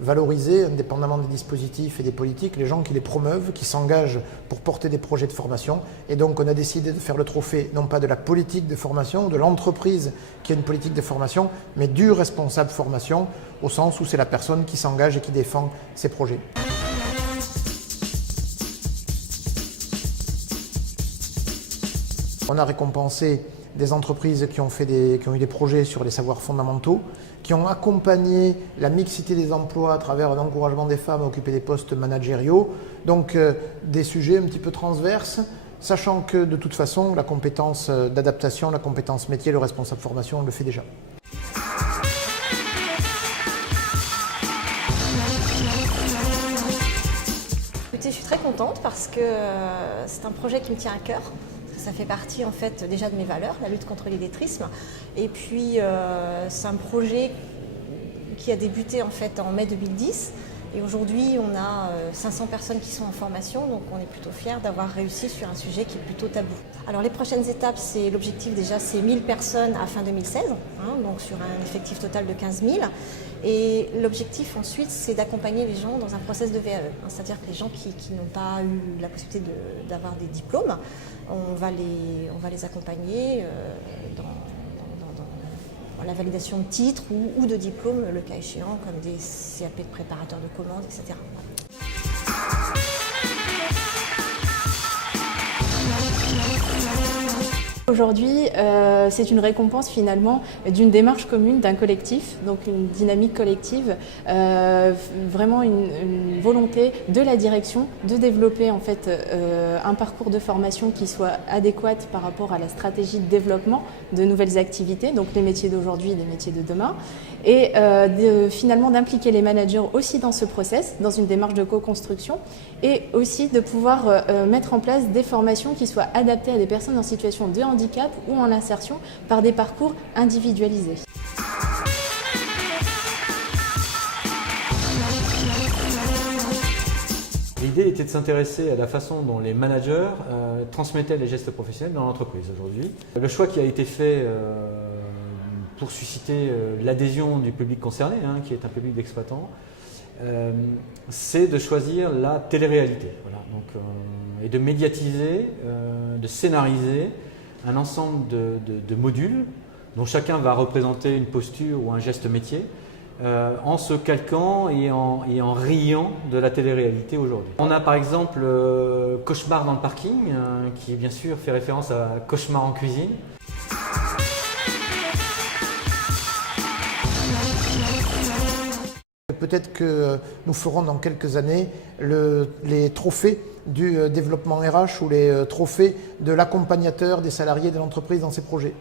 valoriser, indépendamment des dispositifs et des politiques, les gens qui les promeuvent, qui s'engagent pour porter des projets de formation. Et donc on a décidé de faire le trophée, non pas de la politique de formation, de l'entreprise qui a une politique de formation, mais du responsable formation, au sens où c'est la personne qui s'engage et qui défend ses projets. On a récompensé des entreprises qui ont eu des projets sur les savoirs fondamentaux, qui ont accompagné la mixité des emplois à travers l'encouragement des femmes à occuper des postes managériaux. Donc des sujets un petit peu transverses, sachant que de toute façon, la compétence d'adaptation, la compétence métier, le responsable formation, on le fait déjà. Écoutez, je suis très contente parce que c'est un projet qui me tient à cœur. Ça fait partie en fait déjà de mes valeurs, la lutte contre l'illettrisme. Et puis c'est un projet qui a débuté en fait en mai 2010. Et aujourd'hui, on a 500 personnes qui sont en formation, donc on est plutôt fiers d'avoir réussi sur un sujet qui est plutôt tabou. Alors les prochaines étapes, c'est l'objectif déjà, c'est 1000 personnes à fin 2016, donc sur un effectif total de 15 000. Et l'objectif ensuite, c'est d'accompagner les gens dans un process de VAE, c'est-à-dire que les gens qui n'ont pas eu la possibilité d'avoir des diplômes, on va les accompagner dans la validation de titres ou de diplômes, le cas échéant, comme des CAP de préparateur de commandes, etc. Aujourd'hui, c'est une récompense finalement d'une démarche commune, d'un collectif, donc une dynamique collective, vraiment une volonté de la direction de développer en fait un parcours de formation qui soit adéquat par rapport à la stratégie de développement de nouvelles activités, donc les métiers d'aujourd'hui et les métiers de demain, et finalement d'impliquer les managers aussi dans ce process, dans une démarche de co-construction, et aussi de pouvoir mettre en place des formations qui soient adaptées à des personnes en situation de handicap ou en insertion par des parcours individualisés. L'idée était de s'intéresser à la façon dont les managers transmettaient les gestes professionnels dans l'entreprise aujourd'hui. Le choix qui a été fait pour susciter l'adhésion du public concerné, qui est un public d'exploitants, c'est de choisir la télé-réalité, et de médiatiser, de scénariser un ensemble de modules dont chacun va représenter une posture ou un geste métier en se calquant et en riant de la télé-réalité aujourd'hui. On a par exemple Cauchemar dans le parking, qui bien sûr fait référence à Cauchemar en cuisine. Peut-être que nous ferons dans quelques années les trophées du développement RH ou les trophées de l'accompagnateur des salariés de l'entreprise dans ces projets.